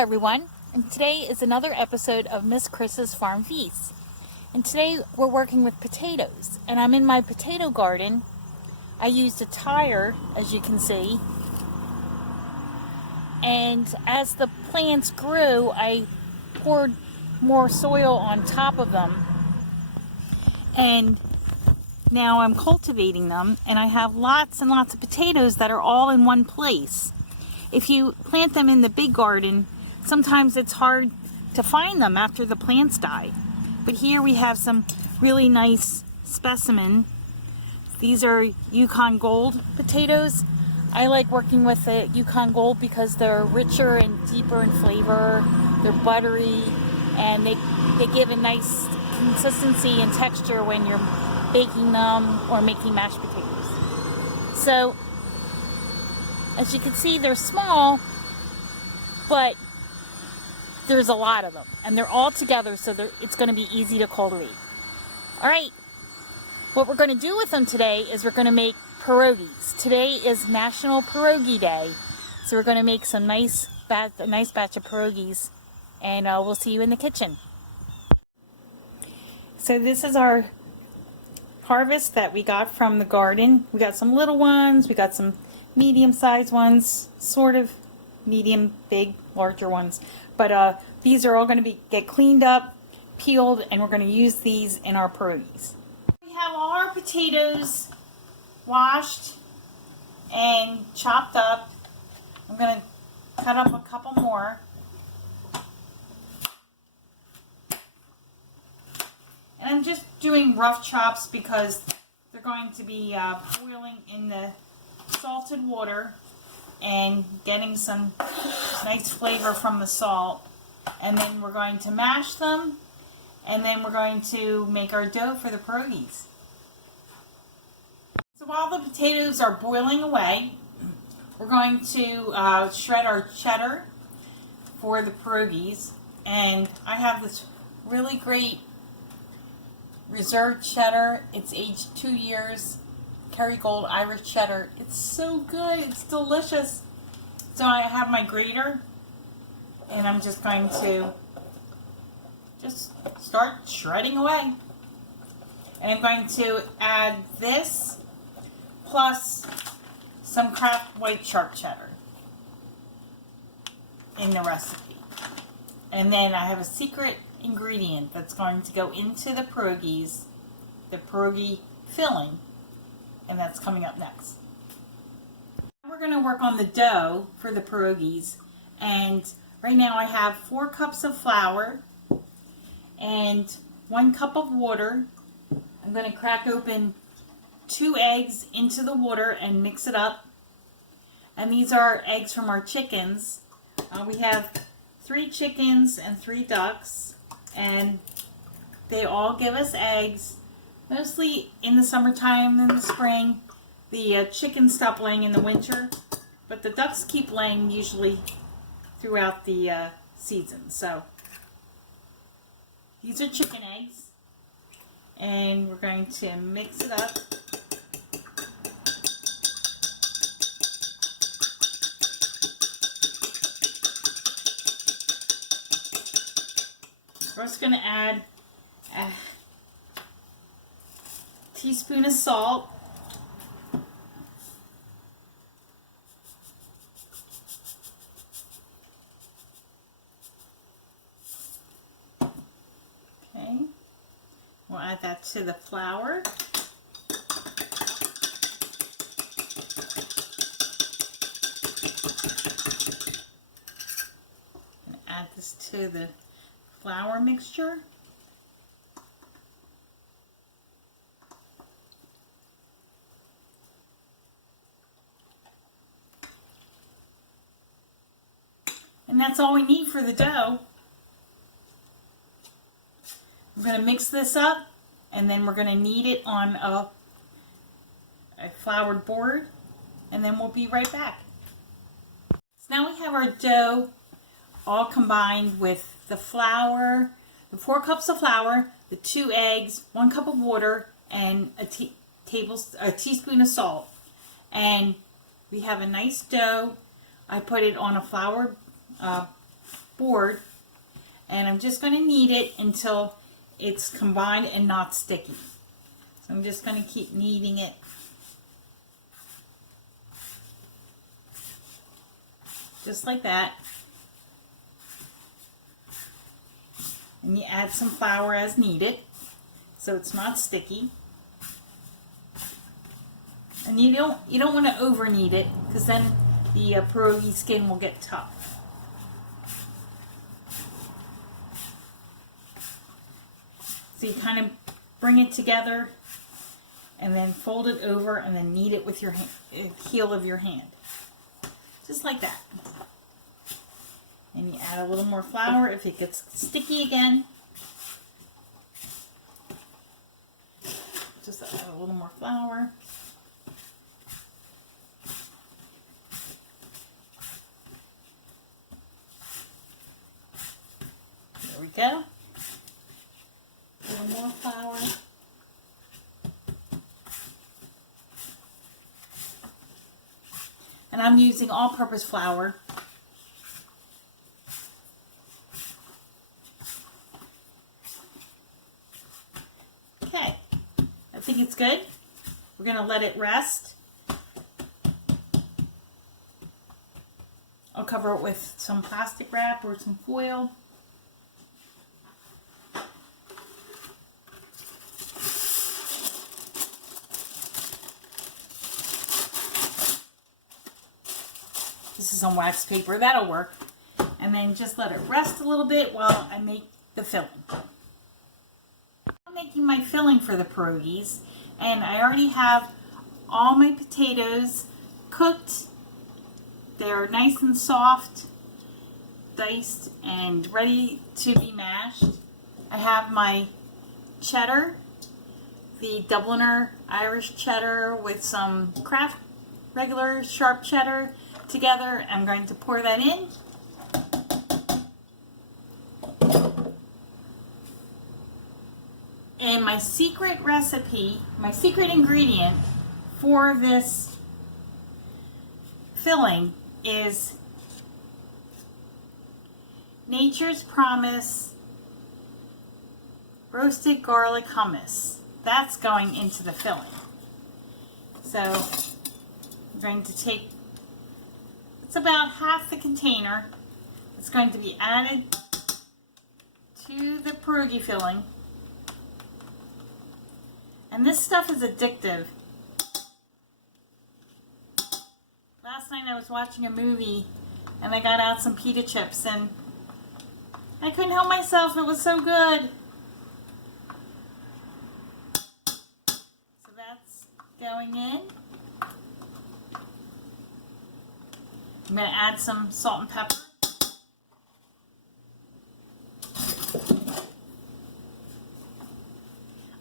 everyone, and today is another episode of Miss Chris's Farm Feast. And today we're working with potatoes, and I'm in my potato garden. I used a tire, as you can see, and as the plants grew, I poured more soil on top of them, and now I'm cultivating them, and I have lots and lots of potatoes that are all in one place. If you plant them in the big garden, sometimes it's hard to find them after the plants die. But here we have some really nice specimen. These are Yukon Gold potatoes. I like working with the Yukon Gold because they're richer and deeper in flavor. They're buttery, and they give a nice consistency and texture when you're baking them or making mashed potatoes. So, as you can see, they're small, but there's a lot of them, and they're all together, so it's going to be easy to cultivate. Alright, what we're going to do with them today is we're going to make pierogis. Today is National Pierogi Day, so we're going to make a nice batch of pierogis, and we'll see you in the kitchen. So this is our harvest that we got from the garden. We got some little ones, we got some medium-sized ones, sort of medium, big, larger ones. But these are all going to get cleaned up, peeled, and we're going to use these in our pierogis. We have all our potatoes washed and chopped up. I'm going to cut up a couple more. And I'm just doing rough chops because they're going to be boiling in the salted water and getting some nice flavor from the salt. And then we're going to mash them, and then we're going to make our dough for the pierogis. So while the potatoes are boiling away, we're going to shred our cheddar for the pierogis. And I have this really great reserve cheddar. It's aged 2 years. Kerrygold Irish cheddar. It's so good. It's delicious. So I have my grater, and I'm just going to just start shredding away. And I'm going to add this plus some Kraft white sharp cheddar in the recipe. And then I have a secret ingredient that's going to go into the pierogis, the pierogi filling, and that's coming up next. We're going to work on the dough for the pierogis, and right now I have 4 cups of flour and 1 cup of water. I'm going to crack open 2 eggs into the water and mix it up. And these are eggs from our chickens. We have 3 chickens and 3 ducks, and they all give us eggs, mostly in the summertime and the spring. The chickens stop laying in the winter, but the ducks keep laying usually throughout the season. So these are chicken eggs, and we're going to mix it up. We're just going to add a teaspoon of salt. Okay. We'll add that to the flour. And add this to the flour mixture. And that's all we need for the dough. I'm going to mix this up, and then we're going to knead it on a floured board, and then we'll be right back. So now we have our dough all combined with the flour, the 4 cups of flour, the 2 eggs, 1 cup of water, and a teaspoon of salt. And we have a nice dough. I put it on a floured board, and I'm just going to knead it until it's combined and not sticky. So I'm just going to keep kneading it. Just like that. And you add some flour as needed, so it's not sticky. And you don't want to over knead it, because then the pierogi skin will get tough. So you kind of bring it together, and then fold it over, and then knead it with your heel of your hand, just like that. And you add a little more flour if it gets sticky again. Just add a little more flour. There we go. A little more flour. And I'm using all-purpose flour. Okay, I think it's good. We're going to let it rest. I'll cover it with some plastic wrap or some foil. This is on wax paper, that'll work. And then just let it rest a little bit while I make the filling. I'm making my filling for the pierogies, and I already have all my potatoes cooked. They're nice and soft, diced, and ready to be mashed. I have my cheddar, the Dubliner Irish cheddar with some Kraft regular sharp cheddar together. I'm going to pour that in. And my secret recipe, my secret ingredient for this filling is Nature's Promise roasted garlic hummus. That's going into the filling. So I'm going to take, it's about half the container. It's going to be added to the pierogi filling. And this stuff is addictive. Last night I was watching a movie and I got out some pita chips and I couldn't help myself. It was so good. So that's going in. I'm going to add some salt and pepper.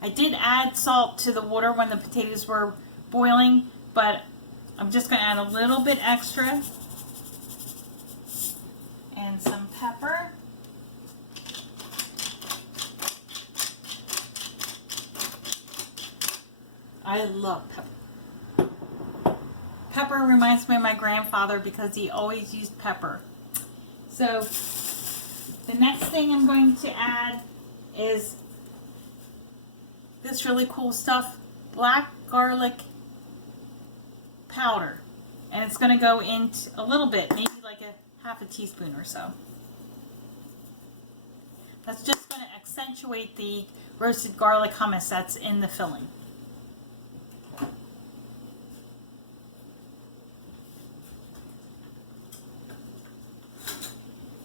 I did add salt to the water when the potatoes were boiling, but I'm just going to add a little bit extra. And some pepper. I love pepper. Pepper reminds me of my grandfather because he always used pepper. So the next thing I'm going to add is this really cool stuff, black garlic powder. And it's going to go into a little bit, maybe like a half a teaspoon or so. That's just going to accentuate the roasted garlic hummus that's in the filling.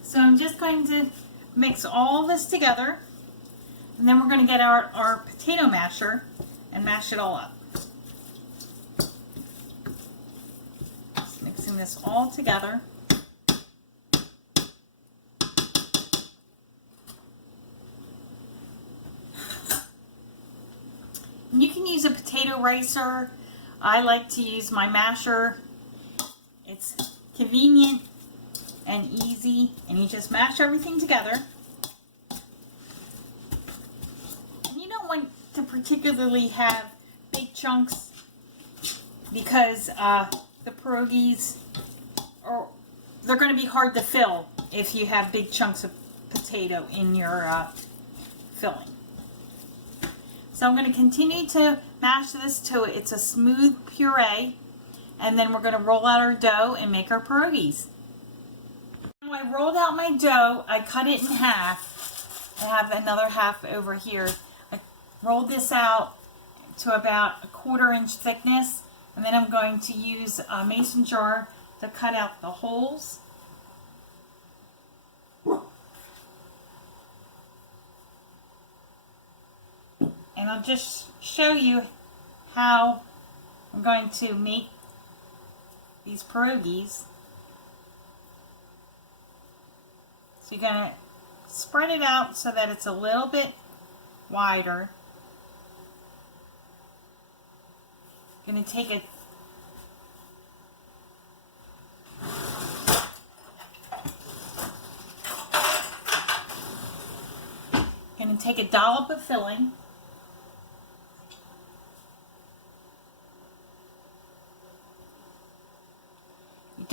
So I'm just going to mix all this together, and then we're going to get our potato masher and mash it all up. Just mixing this all together. And you can use a potato ricer. I like to use my masher. It's convenient and easy, and you just mash everything together. And you don't want to particularly have big chunks because the pierogies they're going to be hard to fill if you have big chunks of potato in your filling. So I'm going to continue to mash this till it's a smooth puree, and then we're going to roll out our dough and make our pierogis. When I rolled out my dough, I cut it in half. I have another half over here. I rolled this out to about a 1/4 inch thickness, and then I'm going to use a mason jar to cut out the holes. And I'll just show you how I'm going to make these pierogis. So you're going to spread it out so that it's a little bit wider. Going to take a dollop of filling. You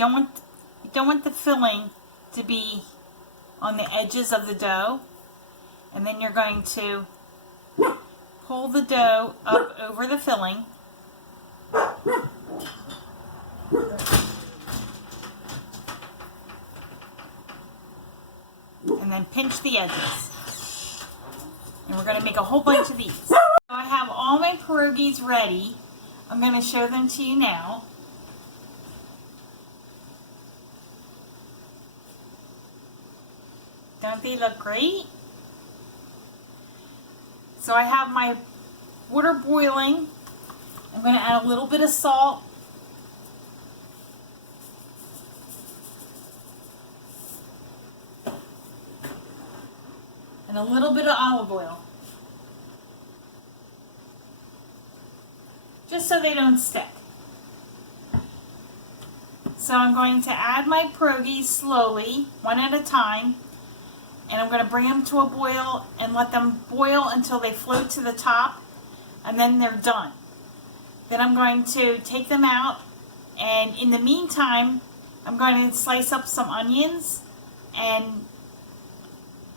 don't want the filling to be on the edges of the dough, and then you're going to pull the dough up over the filling. And then pinch the edges. And we're going to make a whole bunch of these. So I have all my pierogis ready. I'm going to show them to you now. Don't they look great? So I have my water boiling. I'm going to add a little bit of salt. And a little bit of olive oil. Just so they don't stick. So I'm going to add my pierogis slowly, one at a time. And I'm going to bring them to a boil and let them boil until they float to the top, and then they're done. Then I'm going to take them out, and in the meantime, I'm going to slice up some onions, and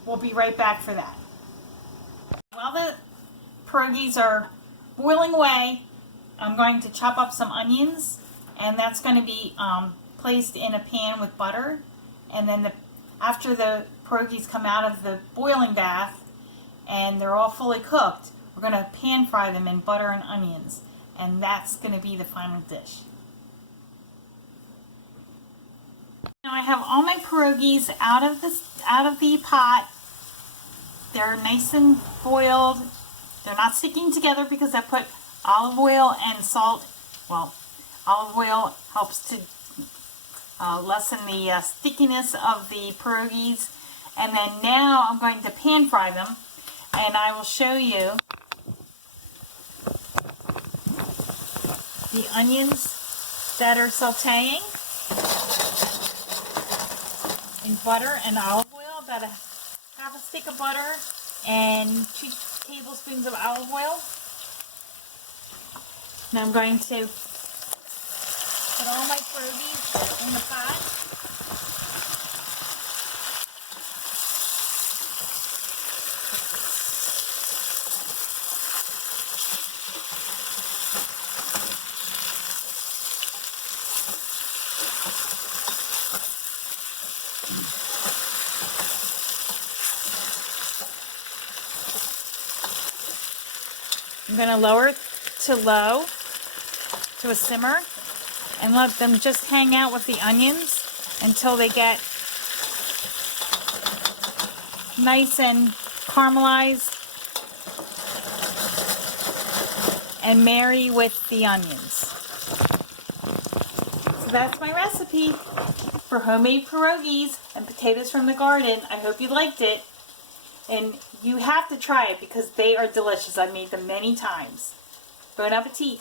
we'll be right back for that. While the pierogis are boiling away, I'm going to chop up some onions, and that's going to be placed in a pan with butter, and then after the pierogis come out of the boiling bath and they're all fully cooked, we're going to pan fry them in butter and onions, and that's going to be the final dish. Now I have all my pierogis out of the pot. They're nice and boiled. They're not sticking together because I put olive oil and salt. Well, olive oil helps to lessen the stickiness of the pierogis. And then now I'm going to pan fry them, and I will show you the onions that are sauteing in butter and olive oil, about half a stick of butter and 2 tablespoons of olive oil. Now I'm going to put all my pierogis in the pot. I'm going to lower it to low, to a simmer, and let them just hang out with the onions until they get nice and caramelized and marry with the onions. So that's my recipe for homemade pierogis and potatoes from the garden. I hope you liked it. And you have to try it because they are delicious. I've made them many times. Bon appetit.